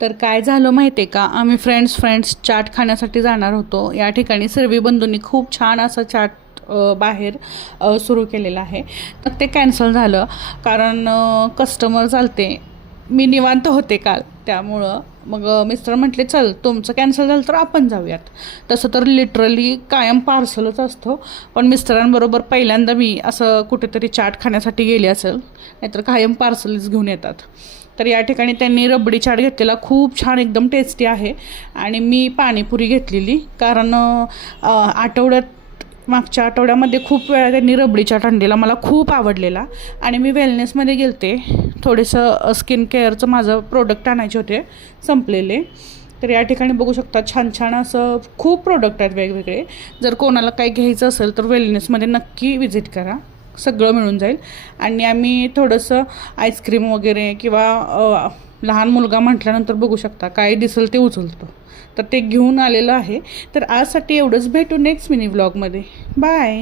तर काय झालं माहिती आहे का, आम्ही फ्रेंड्स चाट खाण्यासाठी जाणार होतो. या ठिकाणी सर्वी बंधूंनी खूप छान असं चाट बाहेर सुरू केलेलं आहे. तर ते कॅन्सल झालं कारण कस्टमर चालते. मी निवांत होते काल, त्यामुळं मग मिस्टर म्हटले चल तुमचं कॅन्सल झालं तर आपण जाऊयात. तसं तर लिटरली कायम पार्सलच असतं, पण मिस्टरांबरोबर पहिल्यांदा मी असं कुठेतरी चाट खाण्यासाठी गेले असेल, नाहीतर कायम पार्सलच घेऊन येतात. तर या ठिकाणी त्यांनी रबडी चाट घेतलेला, खूप छान एकदम टेस्टी आहे. आणि मी पाणीपुरी घेतलेली कारण मागच्या आठवड्यामध्ये खूप वेळा त्यांनी रबडी चाट आणलेला, मला खूप आवडलेला. आणि मी वेलनेसमध्ये गेलते, थोडंसं स्किन केअरचं माझं प्रोडक्ट आणायचे होते, संपलेले. तर या ठिकाणी बघू शकता छान छान असं खूप प्रोडक्ट आहेत वेगवेगळे. जर कोणाला काही घ्यायचं असेल तर वेलनेसमध्ये नक्की विजिट करा, सगळं मिळून जाईल. आणि आम्ही थोडंसं आईस्क्रीम वगैरे किंवा लहान मुलगा म्हटल्यानंतर बघू शकता काय दिसेल ते उचलतो, तर ते घेऊन आलेलं आहे. तर आजसाठी एवढंच, भेटू नेक्स्ट मिनी व्लॉगमध्ये. बाय.